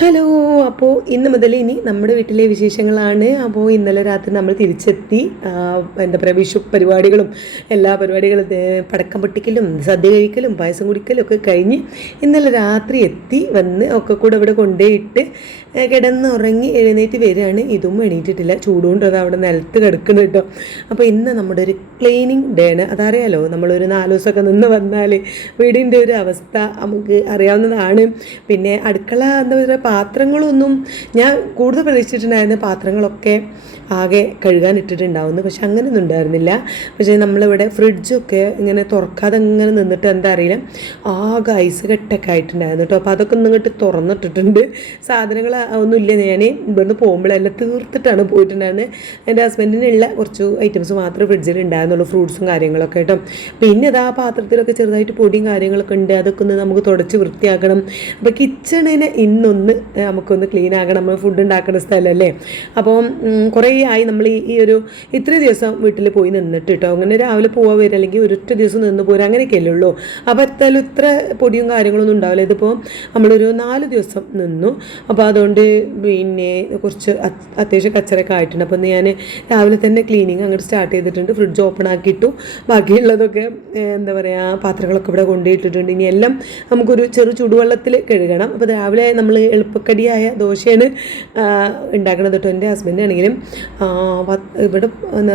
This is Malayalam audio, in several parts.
ഹലോ. അപ്പോൾ ഇന്ന് മുതൽ ഇനി നമ്മുടെ വീട്ടിലെ വിശേഷങ്ങളാണ്. അപ്പോൾ ഇന്നലെ രാത്രി നമ്മൾ തിരിച്ചെത്തി. എന്താ പറയുക, വിഷു പരിപാടികളും എല്ലാ പരിപാടികളും പടക്കം പൊട്ടിക്കലും സദ്യ കഴിക്കലും പായസം കുടിക്കലും ഒക്കെ കഴിഞ്ഞ് ഇന്നലെ രാത്രി എത്തി വന്ന് ഒക്കെ കൂടെ ഇവിടെ കൊണ്ടുപോയിട്ട് കിടന്നുറങ്ങി എഴുന്നേറ്റ് വരികയാണ്. ഇതും എണീറ്റിട്ടില്ല, ചൂടുകൊണ്ട് അത് അവിടെ നിലത്ത് കിടക്കുന്നു കേട്ടോ. അപ്പോൾ ഇന്ന് നമ്മുടെ ഒരു ക്ലീനിങ് ഡേ ആണ്. അതറിയാലോ, നമ്മളൊരു 4 ദിവസമൊക്കെ നിന്ന് വന്നാൽ വീടിൻ്റെ ഒരു അവസ്ഥ നമുക്ക് അറിയാവുന്നതാണ്. പിന്നെ അടുക്കള എന്താ പറയുക, പാത്രങ്ങളൊന്നും ഞാൻ കൂടുതൽ പ്രതീക്ഷിച്ചിട്ടുണ്ടായിരുന്ന പാത്രങ്ങളൊക്കെ ആകെ കഴുകാനിട്ടിട്ടുണ്ടാവുന്നു. പക്ഷെ അങ്ങനെയൊന്നും ഉണ്ടായിരുന്നില്ല. പക്ഷേ നമ്മളിവിടെ ഫ്രിഡ്ജൊക്കെ ഇങ്ങനെ തുറക്കാതെ ഇങ്ങനെ നിന്നിട്ട് എന്താ അറിയില്ല, ആകെ ഐസ് കെട്ടൊക്കെ ആയിട്ടുണ്ടായിരുന്നു കേട്ടോ. അപ്പോൾ അതൊക്കെ ഒന്നും ഇങ്ങോട്ട് തുറന്നിട്ടിട്ടുണ്ട്. സാധനങ്ങൾ ഒന്നുമില്ല, ഞാൻ ഇവിടുന്ന് പോകുമ്പോഴെല്ലാം തീർത്തിട്ടാണ് പോയിട്ടുണ്ടായിരുന്നത്. എൻ്റെ ഹസ്ബൻഡിനുള്ള കുറച്ച് ഐറ്റംസ് മാത്രമേ ഫ്രിഡ്ജിൽ ഉണ്ടായിരുന്നുള്ളൂ, ഫ്രൂട്ട്സും കാര്യങ്ങളൊക്കെ കേട്ടോ. പിന്നെ അത് ആ പാത്രത്തിലൊക്കെ ചെറുതായിട്ട് പൊടിയും കാര്യങ്ങളൊക്കെ ഉണ്ട്, അതൊക്കെ ഒന്ന് നമുക്ക് തുടച്ച് വൃത്തിയാക്കണം. അപ്പോൾ കിച്ചണിനെ ഇന്നൊന്ന് നമുക്കൊന്ന് ക്ലീൻ ആക്കണം. നമ്മൾ ഫുഡ് ഉണ്ടാക്കുന്ന സ്ഥലമല്ലേ. അപ്പോൾ കുറേ ആയി നമ്മൾ ഈ ഒരു ഇത്രയും ദിവസം വീട്ടിൽ പോയി നിന്നിട്ട് കേട്ടോ. അങ്ങനെ രാവിലെ പോവാൻ വരിക, അല്ലെങ്കിൽ ഒരൊറ്റ ദിവസം നിന്ന് പോരുക, അങ്ങനെയൊക്കെയല്ലേ ഉള്ളൂ. അപ്പോൾ എത്തായാലും ഇത്ര പൊടിയും കാര്യങ്ങളൊന്നും ഉണ്ടാവില്ല. ഇതിപ്പോൾ നമ്മളൊരു 4 ദിവസം നിന്നു. അപ്പോൾ അതുകൊണ്ട് പിന്നെ കുറച്ച് അത്യാവശ്യം കച്ചറൊക്കെ ആയിട്ടുണ്ട്. അപ്പോൾ ഞാൻ രാവിലെ തന്നെ ക്ലീനിങ് അങ്ങോട്ട് സ്റ്റാർട്ട് ചെയ്തിട്ടുണ്ട്. ഫ്രിഡ്ജ് ഓപ്പൺ ആക്കിയിട്ടു. ബാക്കിയുള്ളതൊക്കെ എന്താ പറയുക, പാത്രങ്ങളൊക്കെ ഇവിടെ കൊണ്ടുപോയിട്ടിട്ടുണ്ട്. ഇനി എല്ലാം നമുക്കൊരു ചുടുവെള്ളത്തിൽ കഴുകണം. അപ്പോൾ രാവിലെ നമ്മൾ എളുപ്പക്കടിയായ ദോശയാണ് ഉണ്ടാക്കുന്നത് കേട്ടോ. എൻ്റെ ഹസ്ബൻഡ് ആണെങ്കിലും ഇവിടെ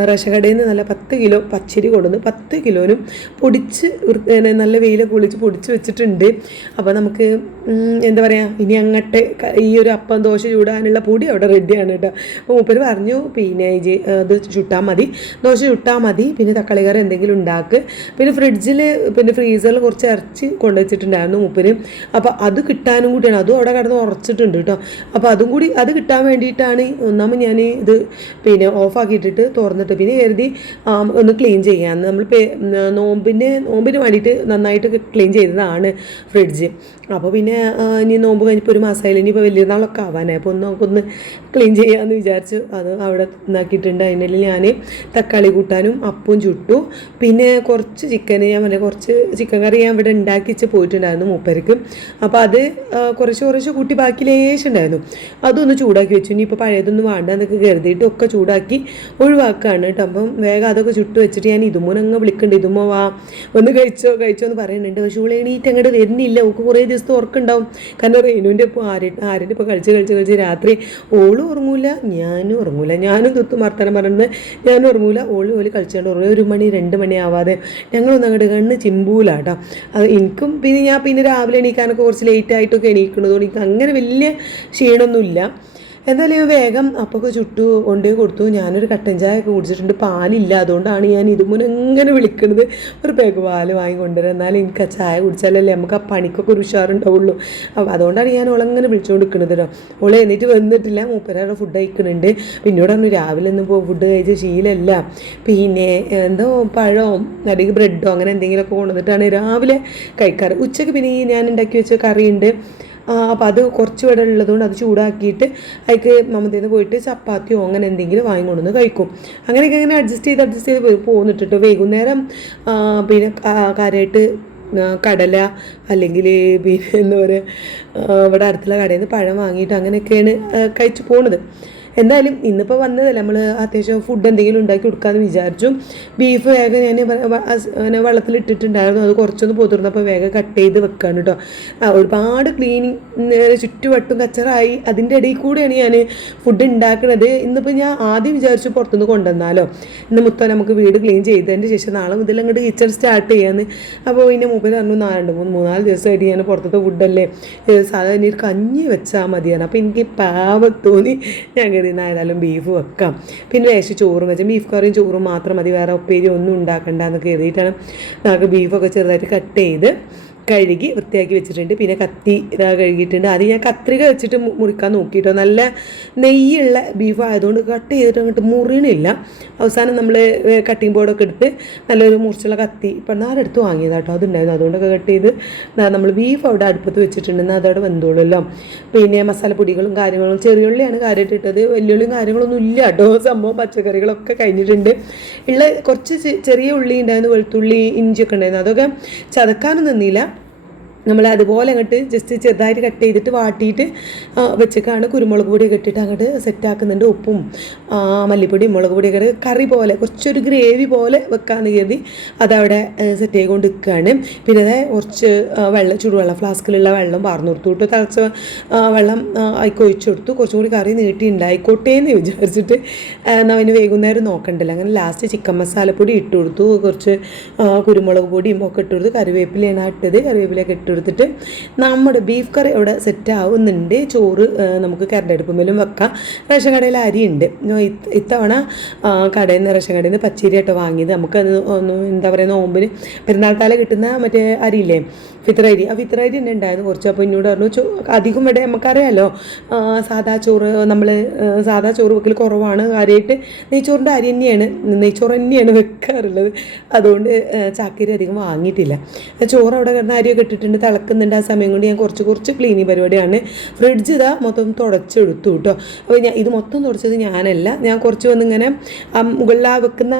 റേഷൻ കടയിൽ നിന്ന് നല്ല 10 കിലോ പച്ചരി കൊടുന്ന് 10 കിലോനും പൊടിച്ച് നല്ല വെയിലൊക്കെ പൊളിച്ച് പൊടിച്ച് വെച്ചിട്ടുണ്ട്. അപ്പോൾ നമുക്ക് എന്താ പറയുക, ഇനി അങ്ങോട്ട് ഈ ഒരു അപ്പം ദോശ ചൂടാനുള്ള പൊടി അവിടെ റെഡിയാണ് കേട്ടോ. അപ്പോൾ മൂപ്പര് പറഞ്ഞു, പിന്നെ അത് ചുട്ടാൽ മതി, ദോശ ചുട്ടാൽ മതി, പിന്നെ തക്കാളി കറി എന്തെങ്കിലും ഉണ്ടാക്ക്. പിന്നെ പിന്നെ ഫ്രീസറിൽ കുറച്ച് ഇറച്ചി കൊണ്ടുവച്ചിട്ടുണ്ടായിരുന്നു മൂപ്പര്. അപ്പോൾ അത് കിട്ടാനും കൂടിയാണ്, അതും അവിടെ കിടന്ന് ഉറച്ചിട്ടുണ്ട് കേട്ടോ. അപ്പോൾ അത് കിട്ടാൻ വേണ്ടിയിട്ടാണ് ഒന്നാമത് ഞാൻ ഇത് പിന്നെ ഓഫാക്കിയിട്ടിട്ട് തുറന്നിട്ട് പിന്നെ കരുതി ഒന്ന് ക്ലീൻ ചെയ്യാമെന്ന്. നമ്മൾ നോമ്പിന് വേണ്ടിയിട്ട് നന്നായിട്ട് ക്ലീൻ ചെയ്തതാണ് ഫ്രിഡ്ജ്. അപ്പോൾ പിന്നെ ഇനി നോമ്പ് കഴിഞ്ഞപ്പോൾ 1 മാസമായില്ല, ഇനിയിപ്പോൾ വലിയ നാളൊക്കെ ആവാനായി. അപ്പോൾ നമുക്കൊന്ന് ക്ലീൻ ചെയ്യാമെന്ന് വിചാരിച്ചു അത് അവിടെ ഇതാക്കിയിട്ടുണ്ട്. അതിനിടയിൽ ഞാൻ തക്കാളി കൂട്ടാനും അപ്പവും ചുട്ടു. പിന്നെ കുറച്ച് കുറച്ച് ചിക്കൻ കറി ഞാൻ ഇവിടെ ഉണ്ടാക്കി പോയിട്ടുണ്ടായിരുന്നു മൂപ്പർക്ക്. അപ്പോൾ അത് കുറച്ച് കൂട്ടി ബാക്കി ലേശം ഉണ്ടായിരുന്നു, അതൊന്ന് ചൂടാക്കി വെച്ചു. ഇനിയിപ്പോൾ പഴയതൊന്നും വേണ്ട എന്നൊക്കെ കരുതിയിട്ട് ഒക്കെ ചൂടാക്കി ഒഴിവാക്കുകയാണ് കേട്ടോ. അപ്പം വേഗം അതൊക്കെ ചുട്ട് വെച്ചിട്ട് ഞാൻ ഇതുമോനങ്ങ് വിളിക്കുന്നുണ്ട്, ഇതുമോ വാ ഒന്ന് കഴിച്ചോ എന്ന് പറയുന്നുണ്ട്. പക്ഷേ ഇവിടെ എണീറ്റ് അങ്ങോട്ട് വരുന്നില്ല. ഓക്ക് കുറേ ദിവസത്തെ ഉറക്കുണ്ടാവും. കാരണം റെയിനുവിൻ്റെ ഇപ്പോൾ ആരുടെ ഇപ്പോൾ കളിച്ച് രാത്രി ഓളും ഉറങ്ങൂല, ഞാനും ഉറങ്ങൂല. ഞാനും തുത്തും വർത്തനം പറയുന്നത്, ഞാനും ഉറങ്ങൂല. ഓള് കളിച്ചുകൊണ്ട് ഉറങ്ങും. 1 മണി 2 മണി ആവാതെ ഞങ്ങളൊന്നും അങ്ങോട്ട് കണ്ണ് ചിമ്പൂലാട്ടോ. അത് എനിക്കും പിന്നെ രാവിലെ എണീക്കാനൊക്കെ കുറച്ച് ലേറ്റായിട്ടൊക്കെ എണീക്കുന്നതുകൊണ്ട് എനിക്ക് അങ്ങനെ വലിയ ക്ഷീണമൊന്നുമില്ല. എന്തായാലും വേഗം അപ്പൊക്കെ ചുട്ടു കൊണ്ടുപോയി കൊടുത്തു. ഞാനൊരു കട്ടൻ ചായ ഒക്കെ കുടിച്ചിട്ടുണ്ട്, പാലില്ല. അതുകൊണ്ടാണ് ഞാൻ ഇതുമുന്നെ എങ്ങനെ വിളിക്കുന്നത്, ഒരു പേക്ക് പാല് വാങ്ങിക്കൊണ്ടുവരാം, എന്നാലും എനിക്ക് ആ ചായ കുടിച്ചാലല്ലേ നമുക്ക് ആ പണിക്കൊക്കെ ഒരു ഉഷാറുണ്ടാവുള്ളൂ. അപ്പോൾ അതുകൊണ്ടാണ് ഞാൻ ഓളങ്ങനെ വിളിച്ചുകൊണ്ട് നിൽക്കുന്നത് കേട്ടോ. ഓളെ എന്നിട്ട് വന്നിട്ടില്ല, മൂപ്പരാടെ ഫുഡ് കഴിക്കുന്നുണ്ട്. പിന്നോട് പറഞ്ഞു രാവിലെ ഒന്നും ഫുഡ് കഴിച്ച ശീലമല്ല, പിന്നെ എന്തോ പഴമോ അല്ലെങ്കിൽ ബ്രെഡോ അങ്ങനെ എന്തെങ്കിലുമൊക്കെ കൊണ്ടുവന്നിട്ടാണ് രാവിലെ കഴിക്കാറ്. ഉച്ചയ്ക്ക് പിന്നെ ഞാൻ ഉണ്ടാക്കി വെച്ച കറിയുണ്ട്. അപ്പോൾ അത് കുറച്ച് ഇവിടെ ഉള്ളതുകൊണ്ട് അത് ചൂടാക്കിയിട്ട് അതിക്ക് മമതേന്ന് പോയിട്ട് ചപ്പാത്തിയോ അങ്ങനെ എന്തെങ്കിലും വാങ്ങിക്കൊണ്ടുവന്ന് കഴിക്കും. അങ്ങനെയൊക്കെ അഡ്ജസ്റ്റ് ചെയ്ത് പോകുന്നിട്ടോ. വൈകുന്നേരം പിന്നെ കാര്യമായിട്ട് കടല അല്ലെങ്കിൽ പിന്നെ എന്താ പറയുക, ഇവിടെ അടുത്തുള്ള കടയിൽ നിന്ന് പഴം വാങ്ങിയിട്ട് അങ്ങനെയൊക്കെയാണ് കഴിച്ചു പോണത്. എന്തായാലും ഇന്നിപ്പോൾ വന്നതല്ല, നമ്മൾ അത്യാവശ്യം ഫുഡ് എന്തെങ്കിലും ഉണ്ടാക്കി കൊടുക്കാമെന്ന് വിചാരിച്ചു. ബീഫ് വേഗം ഞാൻ വെള്ളത്തിലിട്ടിട്ടുണ്ടായിരുന്നു, അത് കുറച്ചൊന്ന് പൊതിർന്നപ്പോൾ വേഗം കട്ട് ചെയ്ത് വെക്കുകയാണ് കേട്ടോ. ഒരുപാട് ക്ലീനിങ് ചുറ്റുവട്ടും കച്ചറായി, അതിൻ്റെ ഇടയിൽ കൂടെയാണ് ഞാൻ ഫുഡ് ഉണ്ടാക്കുന്നത്. ഇന്നിപ്പോൾ ഞാൻ ആദ്യം വിചാരിച്ചു പുറത്തുനിന്ന് കൊണ്ടുവന്നാലോ, ഇന്ന് മൊത്തം നമുക്ക് വീട് ക്ലീൻ ചെയ്തതിൻ്റെ ശേഷം നാളെ മുതൽ അങ്ങോട്ട് കിച്ചൺ സ്റ്റാർട്ട് ചെയ്യാമെന്ന്. അപ്പോൾ പിന്നെ മൂപ്പര് പറഞ്ഞു 4 ദിവസമായിട്ട് ഞാൻ പുറത്തത്തെ ഫുഡല്ലേ, സാധാരണ ഒരു കഞ്ഞി വെച്ചാൽ മതിയാണ്. അപ്പോൾ എനിക്ക് പാവം തോന്നി, ഞാൻ ഏതായാലും ബീഫ് വെക്കാം. പിന്നെ ലേശം ചോറും വെച്ചാൽ ബീഫ് കറിയും ചോറും മാത്രം മതി, വേറെ ഉപ്പേരി ഒന്നും ഉണ്ടാക്കണ്ട എന്നൊക്കെ എഴുതിയിട്ടാണ് നമുക്ക് ബീഫൊക്കെ ചെറുതായിട്ട് കട്ട് ചെയ്ത് കഴുകി വൃത്തിയാക്കി വെച്ചിട്ടുണ്ട്. പിന്നെ കത്തി കഴുകിയിട്ടുണ്ട്. അത് ഞാൻ കത്രിക വെച്ചിട്ട് മുറിക്കാൻ നോക്കിയിട്ടോ. നല്ല നെയ്യുള്ള ബീഫ് ആയതുകൊണ്ട് കട്ട് ചെയ്തിട്ട് അങ്ങോട്ട് മുറിയണില്ല. അവസാനം നമ്മൾ കട്ടിങ് ബോർഡൊക്കെ എടുത്ത് നല്ലൊരു മുറിച്ചുള്ള കത്തി ഇപ്പം നാലെടുത്ത് വാങ്ങിയതാട്ടോ, അതുണ്ടായിരുന്നു. അതുകൊണ്ടൊക്കെ കട്ട് ചെയ്ത് നമ്മൾ ബീഫ് അവിടെ അടുപ്പത്ത് വെച്ചിട്ടുണ്ടെന്നാൽ അതവിടെ വെന്തോളുമല്ലോ. പിന്നെ മസാലപ്പൊടികളും കാര്യങ്ങളും, ചെറിയുള്ളിയാണ് കാര്യമായിട്ട് ഇട്ടത്, വലിയുള്ളിയും കാര്യങ്ങളൊന്നും ഇല്ല കേട്ടോ. സംഭവം പച്ചക്കറികളൊക്കെ കഴിഞ്ഞിട്ടുണ്ട്. ഉള്ള കുറച്ച് ചെറിയ ഉള്ളി ഉണ്ടായിരുന്നു, വെളുത്തുള്ളി ഇഞ്ചിയൊക്കെ ഉണ്ടായിരുന്നു, അതൊക്കെ ചതക്കാനും നിന്നില്ല. നമ്മൾ അതുപോലെ അങ്ങോട്ട് ജസ്റ്റ് ചെറുതായിട്ട് കട്ട് ചെയ്തിട്ട് വാട്ടിയിട്ട് വെച്ചേക്കാണ് കുരുമുളക് പൊടിയൊക്കെ ഇട്ടിട്ട് അങ്ങോട്ട് സെറ്റാക്കുന്നുണ്ട്. ഉപ്പും മല്ലിപ്പൊടിയും മുളക് പൊടിയൊക്കെ കറി പോലെ കുറച്ചൊരു ഗ്രേവി പോലെ വെക്കാമെന്ന് കരുതി അതവിടെ സെറ്റ് ചെയ്തുകൊണ്ട് നിൽക്കുകയാണ്. പിന്നെ അതെ കുറച്ച് വെള്ളം ചൂടുവെള്ളം ഫ്ലാസ്കിലുള്ള വെള്ളം പാർന്നു കൊടുത്തു തിളച്ച വെള്ളം അതിക്ക് ഒഴിച്ചു കൊടുത്തു. കുറച്ചും കൂടി കറി നീട്ടി ഉണ്ടായിക്കോട്ടെ എന്ന് വിചാരിച്ചിട്ട് അവന് വൈകുന്നേരം നോക്കണ്ടല്ലോ. അങ്ങനെ ലാസ്റ്റ് ചിക്കൻ മസാലപ്പൊടി ഇട്ട് കൊടുത്തു. കുറച്ച് കുരുമുളക് പൊടിയും ഒക്കെ ഇട്ട് കൊടുത്ത് കറിവേപ്പിലയാണ് ഇട്ടത്. കറിവേപ്പിലയൊക്കെ ഇട്ട് കൊടുത്തിട്ട് നമ്മുടെ ബീഫ് കറി അവിടെ സെറ്റ് ആവുന്നുണ്ട്. ചോറ് നമുക്ക് കരണ്ടടുപ്പുമേലും വെക്കാം. റേഷൻ കടയിൽ അരിയുണ്ട്. ഇത്തവണ കടയിൽ നിന്ന് റേഷൻ കടയിൽ നിന്ന് പച്ചരിയായിട്ട് വാങ്ങിയത്. നമുക്കത് എന്താ പറയുക, നോമ്പിന് പെരുന്നാൾക്കാലം കിട്ടുന്ന മറ്റേ അരിയില്ലേ, ഫിത്രരി. ആ ഫിത്രരി തന്നെ ഉണ്ടായിരുന്നു കുറച്ച്. അപ്പോൾ എന്നോട് പറഞ്ഞു അധികം ഇവിടെ നമുക്കറിയാമല്ലോ സാധാ ചോറ്, നമ്മൾ സാധാ ചോറ് വെക്കൽ കുറവാണ്. കാര്യമായിട്ട് നെയ്ച്ചോറിൻ്റെ അരി തന്നെയാണ്, നെയ്ച്ചോറ് തന്നെയാണ് വെക്കാറുള്ളത്. അതുകൊണ്ട് ചാക്കരി അധികം വാങ്ങിയിട്ടില്ല. ചോറ് അവിടെ കിടന്ന അരിയൊക്കെ ഇട്ടിട്ടുണ്ട്, തിളക്കുന്നുണ്ട്. ആ സമയം കൊണ്ട് ഞാൻ കുറച്ച് ക്ലീനിങ് പരിപാടിയാണ്. ഫ്രിഡ്ജ് ഇതാ മൊത്തം തുടച്ചെടുത്തു കേട്ടോ. അപ്പോൾ ഇത് മൊത്തം തുടച്ചത് ഞാനല്ല, ഞാൻ കുറച്ച് വന്നിങ്ങനെ മുകളിൽ ആ വെക്കുന്ന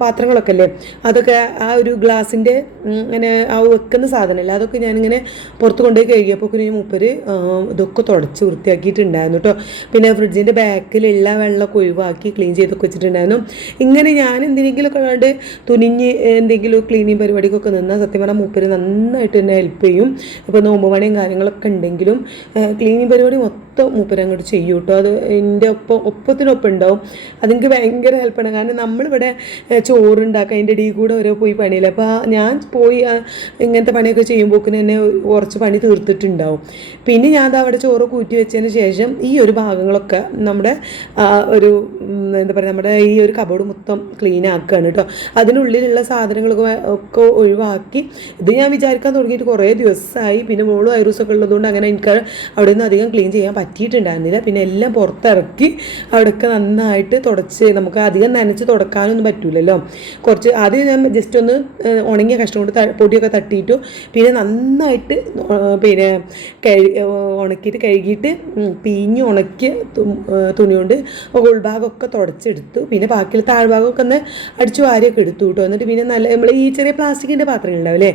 പാത്രങ്ങളൊക്കെ അല്ലേ, അതൊക്കെ ആ ഒരു ഗ്ലാസിൻ്റെ ഇങ്ങനെ ആ വെക്കുന്ന സാധനമല്ല, അതൊക്കെ ഞാനിങ്ങനെ പുറത്ത് കൊണ്ടുപോയി കഴുകിയപ്പോൾ മൂപ്പര് ഇതൊക്കെ തുടച്ച് വൃത്തിയാക്കിയിട്ടുണ്ടായിരുന്നു കേട്ടോ. പിന്നെ ഫ്രിഡ്ജിൻ്റെ ബാക്കിലുള്ള വെള്ളമൊക്കെ ഒഴിവാക്കി ക്ലീൻ ചെയ്തൊക്കെ വെച്ചിട്ടുണ്ടായിരുന്നു. ഇങ്ങനെ ഞാൻ എന്തെങ്കിലുമൊക്കെ കണ്ട് തുനിഞ്ഞ് എന്തെങ്കിലും ക്ലീനിങ് പരിപാടിക്കൊക്കെ നിന്നാൽ സത്യം പറഞ്ഞാൽ മൂപ്പര് നന്നായിട്ട് എന്നെ ഹെൽപ്പ് ചെയ്യും. ഇപ്പോൾ നോമ്പ് പണിയും കാര്യങ്ങളൊക്കെ ഉണ്ടെങ്കിലും ക്ലീനിങ് പരിപാടി മൊത്തം മൂപ്പര് അങ്ങോട്ട് ചെയ്യും കേട്ടോ. അത് എൻ്റെ ഒപ്പത്തിനൊപ്പം ഉണ്ടാവും. അതെനിക്ക് ഭയങ്കര ഹെൽപ്പാണ്. കാരണം നമ്മളിവിടെ ചോറുണ്ടാക്കുക, അതിൻ്റെ ഇടയിൽ കൂടെ ഓരോ പോയി പണിയില്ല. അപ്പോൾ ഞാൻ പോയി ഇങ്ങനത്തെ പണിയൊക്കെ ചെയ്യുമ്പോഴേക്കിന് തന്നെ കുറച്ച് പണി തീർത്തിട്ടുണ്ടാവും. പിന്നെ ഞാൻ അവിടെ ചോറ് കൂറ്റി വെച്ചതിന് ശേഷം ഈ ഒരു ഭാഗങ്ങളൊക്കെ നമ്മുടെ ഒരു എന്താ പറയുക, നമ്മുടെ ഈ ഒരു കബോർഡ് മൊത്തം ക്ലീൻ ആക്കുകയാണ് കേട്ടോ. അതിനുള്ളിലുള്ള സാധനങ്ങളൊക്കെ ഒഴിവാക്കി. ഇത് ഞാൻ വിചാരിക്കാൻ തുടങ്ങിയിട്ട് കുറേ ദിവസമായി. പിന്നെ മോളും ഐറൂസൊക്കെ ഉള്ളതുകൊണ്ട് അങ്ങനെ എനിക്ക് അവിടെ നിന്ന് അധികം ക്ലീൻ ചെയ്യാൻ പറ്റിയിട്ടുണ്ടായിരുന്നില്ല. പിന്നെ എല്ലാം പുറത്തിറക്കി അവിടെയൊക്കെ നന്നായിട്ട് തുടച്ച്, നമുക്ക് അധികം നനച്ച് തുടക്കാനൊന്നും പറ്റൂലല്ലോ. കുറച്ച് ആദ്യം ഞാൻ ജസ്റ്റ് ഒന്ന് ഉണങ്ങിയ കഷ്ണം കൊണ്ട് പൊടിയൊക്കെ തട്ടിയിട്ടു. പിന്നെ നന്നായിട്ട് പിന്നെ ഉണക്കിയിട്ട് കഴുകിയിട്ട് പിഞ്ഞ് ഉണക്കിയ തുണി കൊണ്ട് ഉൾഭാഗമൊക്കെ തുടച്ചെടുത്തു. പിന്നെ ബാക്കിയുള്ള താഴ്ഭാഗമൊക്കെ ഒന്ന് അടിച്ചു വാരിയൊക്കെ എടുത്തു കേട്ടോ. എന്നിട്ട് പിന്നെ നല്ല നമ്മൾ ഈ ചെറിയ പ്ലാസ്റ്റിക്കിൻ്റെ പാത്രങ്ങൾ ഉണ്ടാവില്ലേ,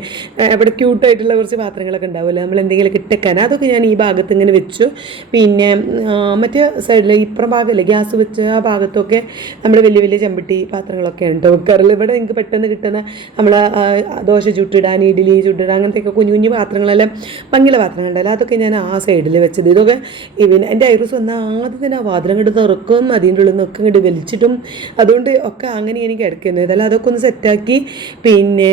ഇവിടെ ക്യൂട്ടായിട്ടുള്ള കുറച്ച് പാത്രങ്ങളൊക്കെ ഉണ്ടാവില്ലേ, നമ്മൾ എന്തെങ്കിലുമൊക്കെ ഇട്ടേക്കാൻ, അതൊക്കെ ഞാൻ ഈ ഭാഗത്ത് ഇങ്ങനെ വെച്ചു. പിന്നെ മറ്റേ സൈഡിൽ ഇപ്പുറം ഭാഗമല്ലേ ഗ്യാസ് വെച്ച ആ ഭാഗത്തൊക്കെ നമ്മുടെ വലിയ വലിയ ചെമ്പട്ടി പാത്രങ്ങളൊക്കെ ഉണ്ട് വെക്കാറുള്ളത്. ഇവിടെ എനിക്ക് പെട്ടെന്ന് കിട്ടുന്ന നമ്മൾ ദോശ ചുട്ടിടാൻ, ഇഡ്ഡലി ചുട്ടിടാൻ, അങ്ങനത്തെയൊക്കെ കുഞ്ഞു കുഞ്ഞു പാത്രങ്ങളെല്ലാം ഭംഗിയുള്ള പാത്രങ്ങളുണ്ടല്ലോ, അതൊക്കെ ഞാൻ ആ സൈഡിൽ വെച്ചത്. ഇതൊക്കെ ഇവൻ എൻ്റെ ഐറൂസ് വന്നാൽ ആദ്യം തന്നെ ആ വാതിലും കണ്ട് തുറക്കും, അതിൻ്റെ ഉള്ളിൽ നിന്നൊക്കെ ഇങ്ങോട്ട് വലിച്ചിട്ടും, അതുകൊണ്ട് ഒക്കെ അങ്ങനെ എനിക്ക് കിടക്കുന്നത്. അതല്ല അതൊക്കെ ഒന്ന് സെറ്റാക്കി. പിന്നെ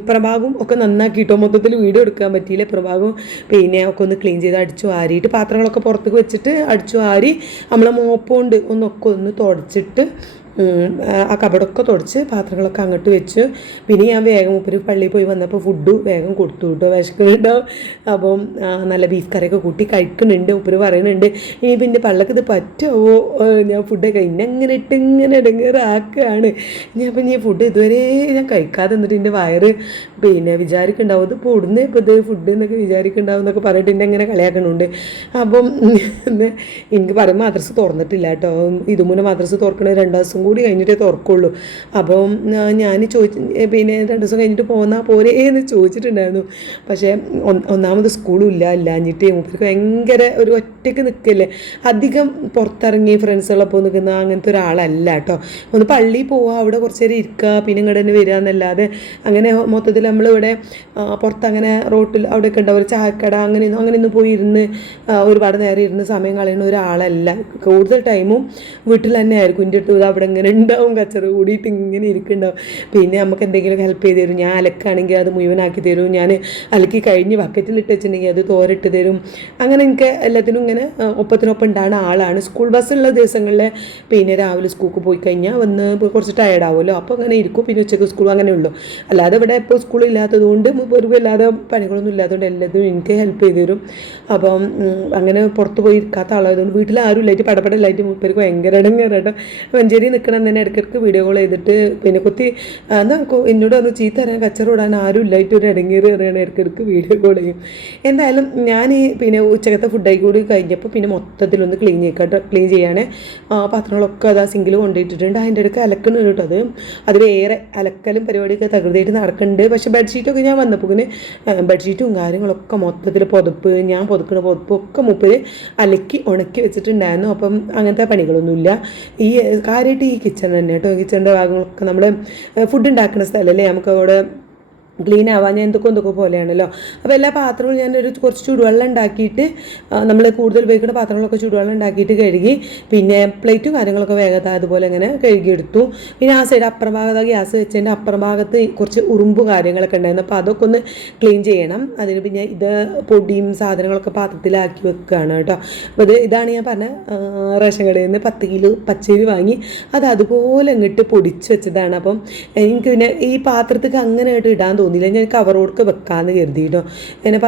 ഇപ്രഭാഗം ഒക്കെ നന്നാക്കിയിട്ടോ, മൊത്തത്തിൽ വീഡിയോ എടുക്കാൻ പറ്റിയില്ല. ഇപ്രഭാഗം പിന്നെ ഒക്കെ ഒന്ന് ക്ലീൻ ചെയ്ത് അടിച്ചു വാരിയിട്ട് പാത്രങ്ങളൊക്കെ പുറത്തേക്ക് വെച്ചിട്ട് അടിച്ചു വാരി നമ്മളെ മോപ്പുകൊണ്ട് ഒന്ന് തുടച്ചിട്ട് ആ കബടൊക്കെ തുടച്ച് പാത്രങ്ങളൊക്കെ അങ്ങോട്ട് വെച്ച്. പിന്നെ ഞാൻ വേഗം മൂപ്പര് പള്ളിയിൽ പോയി വന്നപ്പോൾ ഫുഡ് വേഗം കൊടുത്തു കേട്ടോ. വിശക്കുന്നുണ്ടോ, അപ്പം നല്ല ബീഫ് കറിയൊക്കെ കൂട്ടി കഴിക്കുന്നുണ്ട്. മൂപ്പര് പറയുന്നുണ്ട് ഇനി പിന്നെ പള്ളക്ക് ഇത് പറ്റുമോ, ഞാൻ ഫുഡൊക്കെ ഇങ്ങനെ ഇടങ്ങേറാക്കുകയാണ്. ഞാൻ അപ്പം ഞാൻ ഫുഡ് ഇതുവരെ ഞാൻ കഴിക്കാതെ എന്നിട്ട് എൻ്റെ വയറ് പിന്നെ വിചാരിക്കുന്നുണ്ടാവും ഇത് പൊടുന്നേ ഇപ്പോൾ ഇത് ഫുഡ് എന്നൊക്കെ വിചാരിക്കുന്നുണ്ടാവും എന്നൊക്കെ പറഞ്ഞിട്ട് എന്നെ ഇങ്ങനെ കളിയാക്കണുണ്ട്. അപ്പം എനിക്ക് പറയുമ്പോൾ മദ്രസ തുറന്നിട്ടില്ല കേട്ടോ. ഇതുമുന്നേ മദ്രസ തുറക്കണ 2 ദിവസം കൂടി കഴിഞ്ഞിട്ടേ തുറക്കുള്ളൂ. അപ്പം ഞാൻ പിന്നെ 2 ദിവസം കഴിഞ്ഞിട്ട് പോന്നാൽ പോരേ എന്ന് ചോദിച്ചിട്ടുണ്ടായിരുന്നു. പക്ഷേ ഒന്നാമത് സ്കൂളും ഇല്ലാഞ്ഞിട്ട് മൂപ്പർക്ക് ഭയങ്കര ഒരു ഒറ്റയ്ക്ക് നിൽക്കല്ലേ, അധികം പുറത്തിറങ്ങി ഫ്രണ്ട്സുകളൊപ്പം നിൽക്കുന്ന അങ്ങനത്തെ ഒരാളല്ല കേട്ടോ. ഒന്ന് പള്ളിയിൽ പോവുക, അവിടെ കുറച്ച് നേരം ഇരിക്കുക, പിന്നെ ഇങ്ങോട്ട് തന്നെ വരിക എന്നല്ലാതെ അങ്ങനെ മൊത്തത്തിൽ നമ്മളിവിടെ പുറത്തങ്ങനെ റോട്ടിൽ അവിടെയൊക്കെ ഉണ്ടാവും ഒരു ചായക്കട, അങ്ങനെയൊന്നും പോയി ഇരുന്ന് ഒരുപാട് നേരം ഇരുന്ന് സമയം കളയുന്ന ഒരാളല്ല. കൂടുതൽ ടൈമും വീട്ടിൽ തന്നെ ആയിരിക്കും. എൻ്റെ അടുത്ത് അവിടെ ഇങ്ങനെ ഉണ്ടാവും, കച്ചറ കൂടിയിട്ട് ഇങ്ങനെ ഇരിക്കുന്നുണ്ടാവും. പിന്നെ നമുക്ക് എന്തെങ്കിലും ഹെൽപ്പ് ചെയ്ത് തരും. ഞാൻ അലക്കാണെങ്കിൽ അത് മുഴുവനാക്കി തരും. ഞാൻ അലക്കി കഴിഞ്ഞ് ബക്കറ്റിലിട്ട് വെച്ചിട്ടുണ്ടെങ്കിൽ അത് തോരിട്ട് തരും. അങ്ങനെ എനിക്ക് എല്ലാത്തിനും ഇങ്ങനെ ഒപ്പത്തിനൊപ്പം ഉണ്ടാകുന്ന ആളാണ്. സ്കൂൾ ബസ്സുള്ള ദിവസങ്ങളിൽ പിന്നെ രാവിലെ സ്കൂൾക്ക് പോയി കഴിഞ്ഞാൽ വന്ന് കുറച്ച് ടയർഡാവുമല്ലോ, അപ്പോൾ അങ്ങനെ ഇരിക്കും. പിന്നെ ഉച്ചയ്ക്ക് സ്കൂൾ അങ്ങനെ ഉള്ളൂ. അല്ലാതെ ഇവിടെ ഇപ്പോൾ സ്കൂളില്ലാത്തതുകൊണ്ട് വെറുതെ അല്ലാതെ പണികളൊന്നും ഇല്ലാത്തതുകൊണ്ട് എല്ലാത്തിനും എനിക്ക് ഹെൽപ്പ് ചെയ്ത് തരും. അപ്പം അങ്ങനെ പുറത്ത് പോയി ഇരിക്കാത്ത ആളായതുകൊണ്ട് വീട്ടിൽ ആരും ഇല്ലായിട്ട് പടപടലായിട്ട് മൂപ്പർക്ക് ഭയങ്കര ഇടങ്ങേറാട്ടോ. മഞ്ചേരി നിൽക്കണം തന്നെ ഇടയ്ക്കിടയ്ക്ക് വീഡിയോ കോൾ ചെയ്തിട്ട് പിന്നെ എന്നാൽ എന്നോട് ഒന്ന് ചീത്ത അറിയാൻ കച്ചറ ഇടാൻ ആരും ഇല്ലായിട്ട് ഒരു ഇടങ്ങേറി അറിയണം ഇടയ്ക്കിടയ്ക്ക് വീഡിയോ കോൾ ചെയ്യും. എന്തായാലും ഞാൻ പിന്നെ ഉച്ചക്കത്തെ ഫുഡായി കൂടി കഴിഞ്ഞപ്പോൾ പിന്നെ മൊത്തത്തിലൊന്ന് ക്ലീൻ ചെയ്യാൻ പാത്രങ്ങളൊക്കെ അതാ സിങ്കിൽ കൊണ്ടുപോയിട്ടിട്ടുണ്ട്. അതിൻ്റെ ഇടയ്ക്ക് അലക്കുന്നുണ്ട് കേട്ടോ. അത് വേറെ അലക്കലും പരിപാടിയൊക്കെ തകൃതിയായിട്ട് നടക്കുന്നുണ്ട്. പക്ഷേ ബെഡ്ഷീറ്റൊക്കെ ഞാൻ വന്നപ്പോൾ ബെഡ്ഷീറ്റും കാര്യങ്ങളൊക്കെ മൊത്തത്തിൽ ഞാൻ പുതക്കുന്ന പുതപ്പൊക്കെ മൂപ്പര് അലക്കി ഉണക്കി വെച്ചിട്ടുണ്ടായിരുന്നു. അപ്പം അങ്ങനത്തെ പണികളൊന്നുമില്ല. ഈ കാര്യമായിട്ട് ഈ കിച്ചൺ തന്നെ കേട്ടോ. കിച്ചണിൻ്റെ ഭാഗങ്ങളൊക്കെ നമ്മൾ ഫുഡ് ഉണ്ടാക്കുന്ന സ്ഥലമല്ലേ, നമുക്ക് അവിടെ ക്ലീൻ ആവാൻ ഞാൻ എന്തൊക്കെ പോലെയാണല്ലോ. അപ്പോൾ എല്ലാ പാത്രങ്ങളും ഞാനൊരു കുറച്ച് ചൂടുവെള്ളം ഉണ്ടാക്കിയിട്ട് നമ്മൾ കൂടുതൽ ഉപയോഗിക്കുന്ന പാത്രങ്ങളൊക്കെ ചൂടുവെള്ളം ഉണ്ടാക്കിയിട്ട് കഴുകി, പിന്നെ പ്ലേറ്റും കാര്യങ്ങളൊക്കെ വേഗത അതുപോലെ ഇങ്ങനെ കഴുകിയെടുത്തു. പിന്നെ ആ സൈഡ് അപ്പുറം ഭാഗത്ത് ഗ്യാസ് വെച്ചതിൻ്റെ അപ്പുറം ഭാഗത്ത് കുറച്ച് ഉറുമ്പ് കാര്യങ്ങളൊക്കെ ഉണ്ടായിരുന്നു. അപ്പോൾ അതൊക്കെ ഒന്ന് ക്ലീൻ ചെയ്യണം. അതിന് പിന്നെ ഇത് പൊടിയും സാധനങ്ങളൊക്കെ പാത്രത്തിലാക്കി വെക്കുകയാണ് കേട്ടോ. അപ്പോൾ ഇതാണ് ഞാൻ പറഞ്ഞ റേഷൻ കടയിൽ നിന്ന് 10 കിലോ പച്ചരി വാങ്ങി അത് അതുപോലെ ഇങ്ങോട്ട് പൊടിച്ച് വെച്ചതാണ്. അപ്പം എനിക്ക് പിന്നെ ഈ പാത്രത്തേക്ക് അങ്ങനെ ആയിട്ട് ഇടാൻ തോന്നിയില്ല. ഞാൻ കവറോടൊക്കെ വെക്കാമെന്ന് കരുതി കേട്ടോ. ഇങ്ങനെ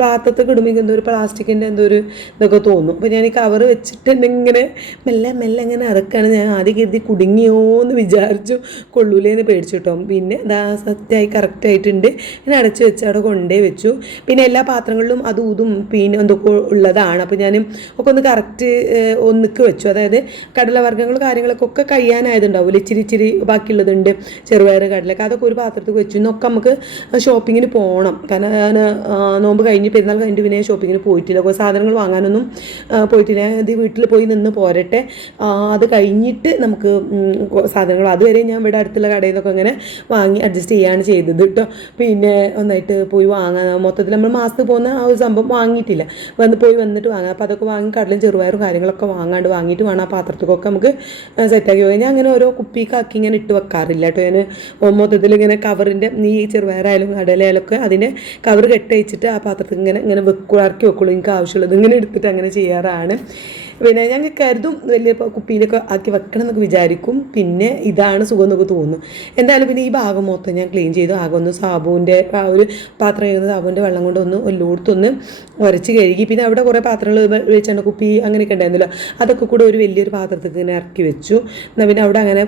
പാത്രത്തൊക്കെ ഇടുമ്പോൾ എന്തോ ഒരു പ്ലാസ്റ്റിക്കിൻ്റെ എന്തോ ഒരു ഇതൊക്കെ തോന്നും. അപ്പോൾ ഞാൻ ഈ കവർ വെച്ചിട്ട് ഇങ്ങനെ മെല്ലെ ഇങ്ങനെ ഇറക്കാണ്. ഞാൻ ആദ്യം കരുതി കുടുങ്ങിയോ എന്ന് വിചാരിച്ചു, കൊള്ളൂലേന്ന് പേടിച്ചു കേട്ടോ. പിന്നെ അതാ സത്യമായി കറക്റ്റായിട്ടുണ്ട്. ഇങ്ങനെ അടച്ച് വെച്ച് അവിടെ കൊണ്ടേ വെച്ചു. പിന്നെ എല്ലാ പാത്രങ്ങളിലും അതും ഇതും പിന്നെ എന്തൊക്കെ ഉള്ളതാണ്. അപ്പോൾ ഞാൻ ഒക്കെ ഒന്ന് കറക്റ്റ് ഒന്നിക്ക് വെച്ചു. അതായത് കടലവർഗ്ഗങ്ങൾ കാര്യങ്ങളൊക്കെ കഴിയാനായതുണ്ടാവില്ല, ഇച്ചിരി ബാക്കിയുള്ളതുണ്ട്, ചെറുപയർ കടലൊക്കെ അതൊക്കെ ഒരു പാത്രത്തിൽ വെച്ചു. ഇന്നൊക്കെ നമുക്ക് ഷോപ്പിങ്ങിന് പോകണം. കാരണം ഞാൻ നോമ്പ് കഴിഞ്ഞ് പെരുന്നാൾ കഴിഞ്ഞിട്ട് പിന്നെ ഷോപ്പിങ്ങിന് പോയിട്ടില്ല. സാധനങ്ങൾ വാങ്ങാനൊന്നും പോയിട്ടില്ല. ഇത് വീട്ടിൽ പോയി നിന്ന് പോരട്ടെ, അത് കഴിഞ്ഞിട്ട് നമുക്ക് സാധനങ്ങൾ അതുവരെ ഞാൻ ഇവിടെ അടുത്തുള്ള കടയിൽ നിന്നൊക്കെ ഇങ്ങനെ വാങ്ങി അഡ്ജസ്റ്റ് ചെയ്യാണ് ചെയ്തത് കേട്ടോ. പിന്നെ ഒന്നായിട്ട് പോയി വാങ്ങാൻ മൊത്തത്തിൽ നമ്മൾ മാസത്തിൽ പോകുന്ന ആ ഒരു സംഭവം വാങ്ങിയിട്ടില്ല, വന്നിട്ട് വാങ്ങാം. അപ്പോൾ അതൊക്കെ വാങ്ങി കടലും ചെറുപയറും കാര്യങ്ങളൊക്കെ വാങ്ങിയിട്ട് വേണം ആ പാത്രത്തിലൊക്കെ നമുക്ക് സെറ്റാക്കി പോകാൻ. ഞാൻ അങ്ങനെ ഓരോ കുപ്പിക്കാക്കി ഇങ്ങനെ ഇട്ട് വെക്കാറില്ല കേട്ടോ. ഞാൻ മൊത്തത്തിൽ ഇങ്ങനെ കവറിൻ്റെ ഈ ചെറുപയറായാലും കടലയായാലും ഒക്കെ അതിൻ്റെ കവർ കെട്ടി വെച്ചിട്ട് ആ പാത്രത്തിൽ ഇങ്ങനെ ഇറക്കി വെക്കുള്ളൂ. എനിക്ക് ആവശ്യമുള്ളത് ഇങ്ങനെ എടുത്തിട്ട് അങ്ങനെ ചെയ്യാറാണ്. പിന്നെ ഞങ്ങൾ കരുതും വലിയ കുപ്പിയിലൊക്കെ ആക്കി വെക്കണം എന്നൊക്കെ വിചാരിക്കും. പിന്നെ ഇതാണ് സുഖം എന്നൊക്കെ തോന്നുന്നു. എന്തായാലും പിന്നെ ഈ ഭാഗം മൊത്തം ഞാൻ ക്ലീൻ ചെയ്തു. ആകെ ഒന്ന് സാബുവിൻ്റെ ആ ഒരു പാത്രം കഴുകുന്ന സാബുവിൻ്റെ വെള്ളം കൊണ്ടൊന്ന് എല്ലായിടത്തൊന്ന് ഉരച്ച് കഴുകി. പിന്നെ അവിടെ കുറേ പാത്രങ്ങൾ വെളിച്ചെണ്ണ കുപ്പി അങ്ങനെയൊക്കെ ഉണ്ടായിരുന്നല്ലോ, അതൊക്കെ കൂടെ ഒരു വലിയൊരു പാത്രത്തിൽ ഇങ്ങനെ ഇറക്കി വെച്ചു. എന്നാൽ പിന്നെ അവിടെ അങ്ങനെ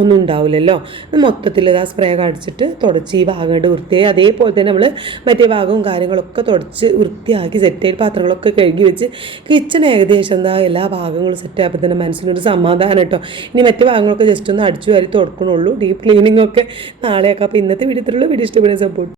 ഒന്നും ഉണ്ടാവില്ലല്ലോ. മൊത്തത്തിൽ ആ സ്പ്രേ അടിച്ചിട്ട് തുടച്ച് ഈ ഭാഗം വൃത്തിയായി. അതേപോലെ തന്നെ നമ്മൾ മറ്റേ ഭാഗവും കാര്യങ്ങളൊക്കെ തുടച്ച് വൃത്തിയാക്കി സെറ്റായി പാത്രങ്ങളൊക്കെ കഴുകി വെച്ച് കിച്ചൺ ഏകദേശം എല്ലാ ഭാഗങ്ങളും സെറ്റായപ്പോൾ തന്നെ മനസ്സിനൊരു സമാധാനം കേട്ടോ. ഇനി മറ്റു ഭാഗങ്ങളൊക്കെ ജസ്റ്റ് ഒന്ന് അടിച്ചു വാരി തുടക്കണുള്ളൂ. ഡീപ്പ് ക്ലീനിങ് ഒക്കെ നാളെയൊക്കെ. അപ്പോൾ ഇന്നത്തെ വീഡിയോ ഇഷ്ടപ്പെടുന്ന സപ്പോർട്ട്